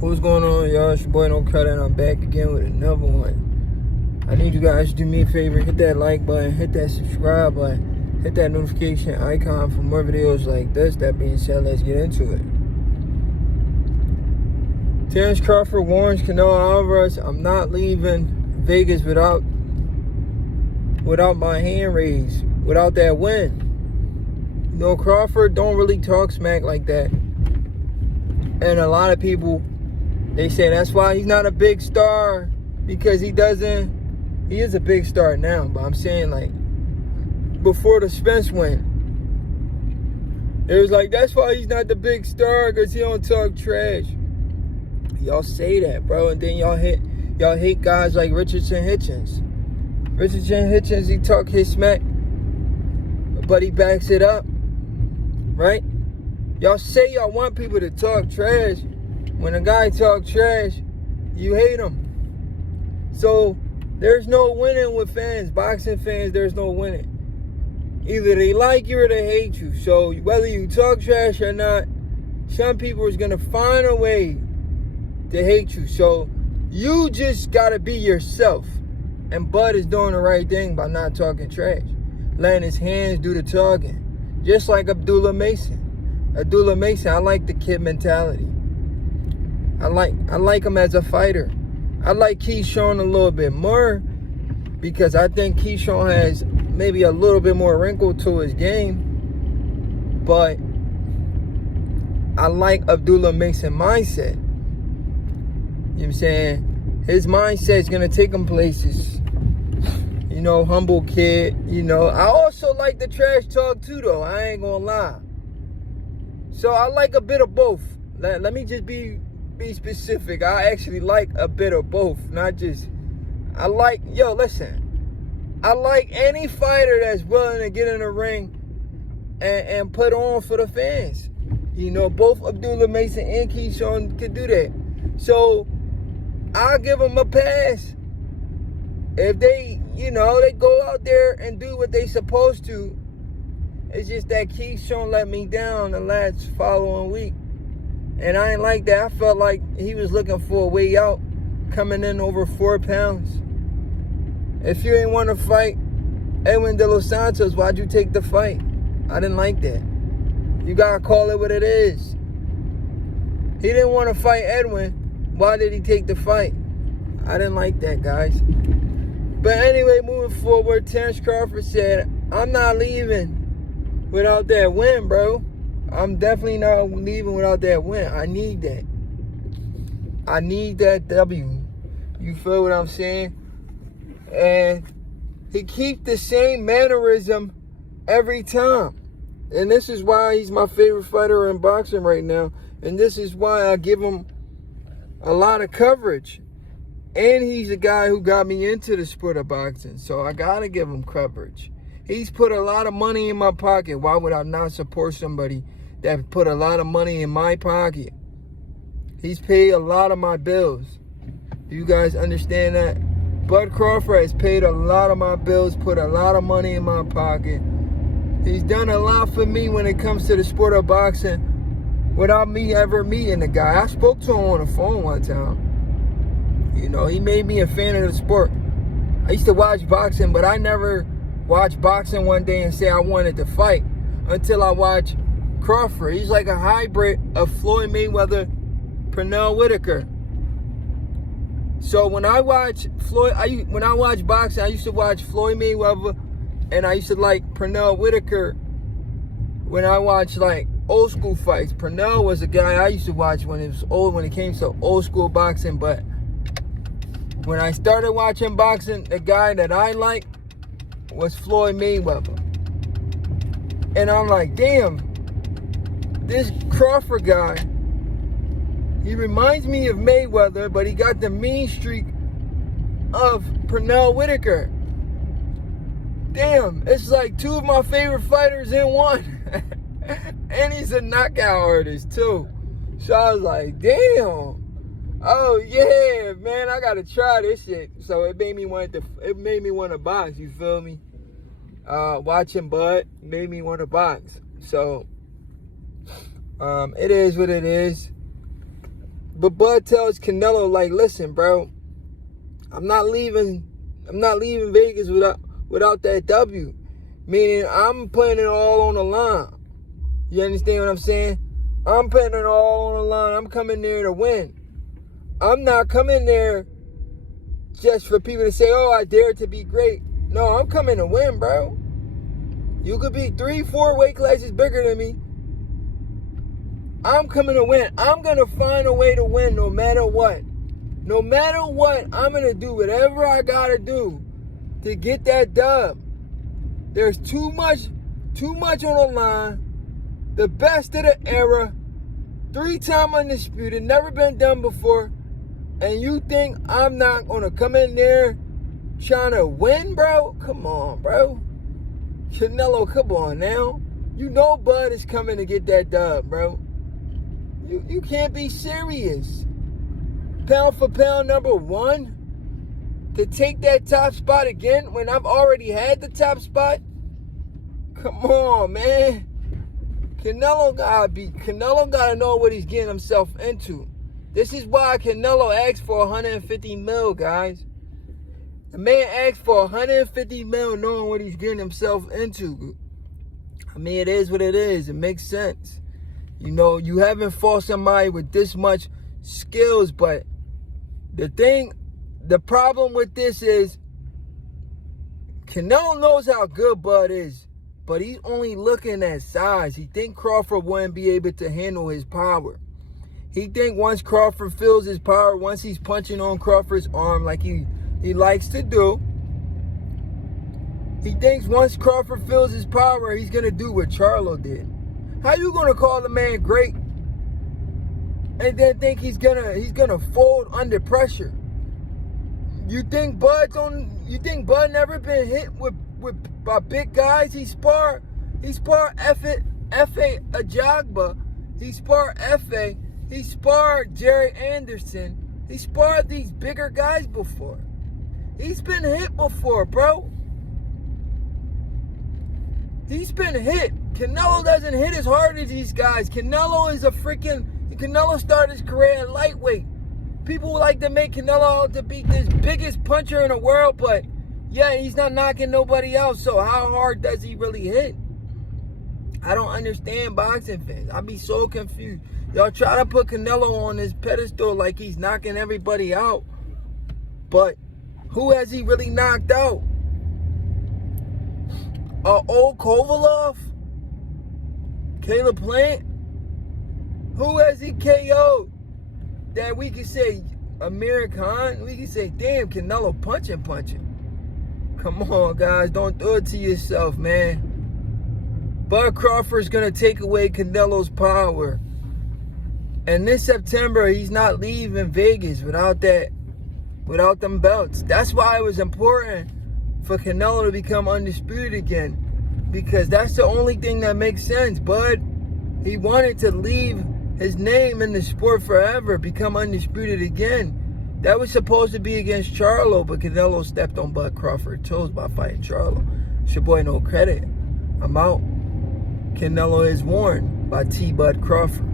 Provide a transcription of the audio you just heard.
What's going on, y'all? It's your boy No Cut, and I'm back again with another one. I need you guys to do me a favor, hit that like button, hit that subscribe button, hit that notification icon for more videos like this. That being said, let's get into it. Terence Crawford warns Canelo Alvarez, I'm not leaving Vegas without my hand raised, without that win. You know, Crawford don't really talk smack like that. And a lot of people, they say that's why he's not a big star, because he is a big star now, but I'm saying, like, before the Spence win, it was like, that's why he's not the big star, because he don't talk trash. Y'all say that, bro, and then y'all hate guys like Richardson Hitchens. Richardson Hitchens, he talk his smack, but he backs it up, right? Y'all say y'all want people to talk trash. When a guy talk trash, you hate him. So there's no winning with fans. Boxing fans, there's no winning. Either they like you or they hate you. So whether you talk trash or not, some people is gonna find a way to hate you. So you just gotta be yourself. And Bud is doing the right thing by not talking trash, letting his hands do the talking, just like Abdullah Mason. Abdullah Mason, I like the kid mentality. I like him as a fighter. I like Keyshawn a little bit more, because I think Keyshawn has maybe a little bit more wrinkle to his game. But I like Abdullah Mason's mindset. You know what I'm saying? His mindset is going to take him places. You know, humble kid. You know, I also like the trash talk too, though. I ain't going to lie. So I like a bit of both. Let me just be specific. I actually like a bit of both. Not just, I like any fighter that's willing to get in the ring and put on for the fans. You know, both Abdullah Mason and Keyshawn could do that. So I'll give them a pass. If they, you know, they go out there and do what they supposed to. It's just that Keyshawn let me down the last following week. And I ain't like that. I felt like he was looking for a way out, coming in over 4 pounds. If you ain't want to fight Edwin De Los Santos, why'd you take the fight? I didn't like that. You got to call it what it is. He didn't want to fight Edwin. Why did he take the fight? I didn't like that, guys. But anyway, moving forward, Terence Crawford said, I'm not leaving without that win, bro. I'm definitely not leaving without that win. I need that. I need that W. You feel what I'm saying? And he keep the same mannerism every time. And this is why he's my favorite fighter in boxing right now. And this is why I give him a lot of coverage. And he's a guy who got me into the sport of boxing. So I got to give him coverage. He's put a lot of money in my pocket. Why would I not support somebody that put a lot of money in my pocket? He's paid a lot of my bills. Do you guys understand that? Bud Crawford has paid a lot of my bills, put a lot of money in my pocket. He's done a lot for me when it comes to the sport of boxing without me ever meeting the guy. I spoke to him on the phone one time. You know, he made me a fan of the sport. I used to watch boxing, but I never watch boxing one day and say I wanted to fight until I watch Crawford. He's like a hybrid of Floyd Mayweather, Pernell Whitaker. So when I watch boxing, I used to watch Floyd Mayweather, and I used to like Pernell Whitaker. When I watch like old school fights, Pernell was a guy I used to watch when it came to old school boxing. But when I started watching boxing, the guy that I liked was Floyd Mayweather. And I'm like, damn, this Crawford guy, he reminds me of Mayweather, but he got the mean streak of Pernell Whitaker. Damn, it's like two of my favorite fighters in one. And he's a knockout artist too. So I was like, damn. Oh yeah, man, I gotta try this shit. So it made me want to box, you feel me? Watching Bud made me want to box. So it is what it is. But Bud tells Canelo, like, listen, bro, I'm not leaving Vegas without that W. Meaning I'm putting it all on the line. You understand what I'm saying? I'm putting it all on the line. I'm coming there to win. I'm not coming there just for people to say, oh, I dare to be great. No, I'm coming to win, bro. You could be 3-4 weight classes bigger than me. I'm coming to win. I'm going to find a way to win no matter what. No matter what, I'm going to do whatever I got to do to get that dub. There's too much on the line. The best of the era. 3-time undisputed. Never been done before. And you think I'm not going to come in there trying to win, bro? Come on, bro. Canelo, come on now. You know Bud is coming to get that dub, bro. You can't be serious. Pound for pound #1 to take that top spot again when I've already had the top spot? Come on, man. Canelo gotta know what he's getting himself into. This is why Canelo asked for 150 mil, guys. The man asked for 150 mil knowing what he's getting himself into. I mean, it is what it is. It makes sense. You know, you haven't fought somebody with this much skills, but the problem with this is Canelo knows how good Bud is, but he's only looking at size. He think Crawford wouldn't be able to handle his power. He think once Crawford feels his power, once he's punching on Crawford's arm like he likes to do, he thinks once Crawford feels his power, he's going to do what Charlo did. How you going to call the man great and then think he's gonna fold under pressure? You think Bud never been hit by big guys? He sparred F.A. Ajagba. He sparred F.A. He sparred Jerry Anderson. He sparred these bigger guys before. He's been hit before, bro. He's been hit. Canelo doesn't hit as hard as these guys. Canelo started his career at lightweight. People like to make Canelo out to be this biggest puncher in the world, but yeah, he's not knocking nobody out. So how hard does he really hit? I don't understand boxing fans. I be so confused. Y'all try to put Canelo on this pedestal like he's knocking everybody out. But who has he really knocked out? Old Kovalov? Caleb Plant? Who has he KO'd? That we could say Amir Khan? We could say, damn, Canelo punching. Come on, guys. Don't do it to yourself, man. Bud Crawford's going to take away Canelo's power. And this September, he's not leaving Vegas without them belts. That's why it was important for Canelo to become undisputed again. Because that's the only thing that makes sense. Bud, he wanted to leave his name in the sport forever, become undisputed again. That was supposed to be against Charlo, but Canelo stepped on Bud Crawford's toes by fighting Charlo. It's your boy No Credit. I'm out. Canelo is warned by T. Bud Crawford.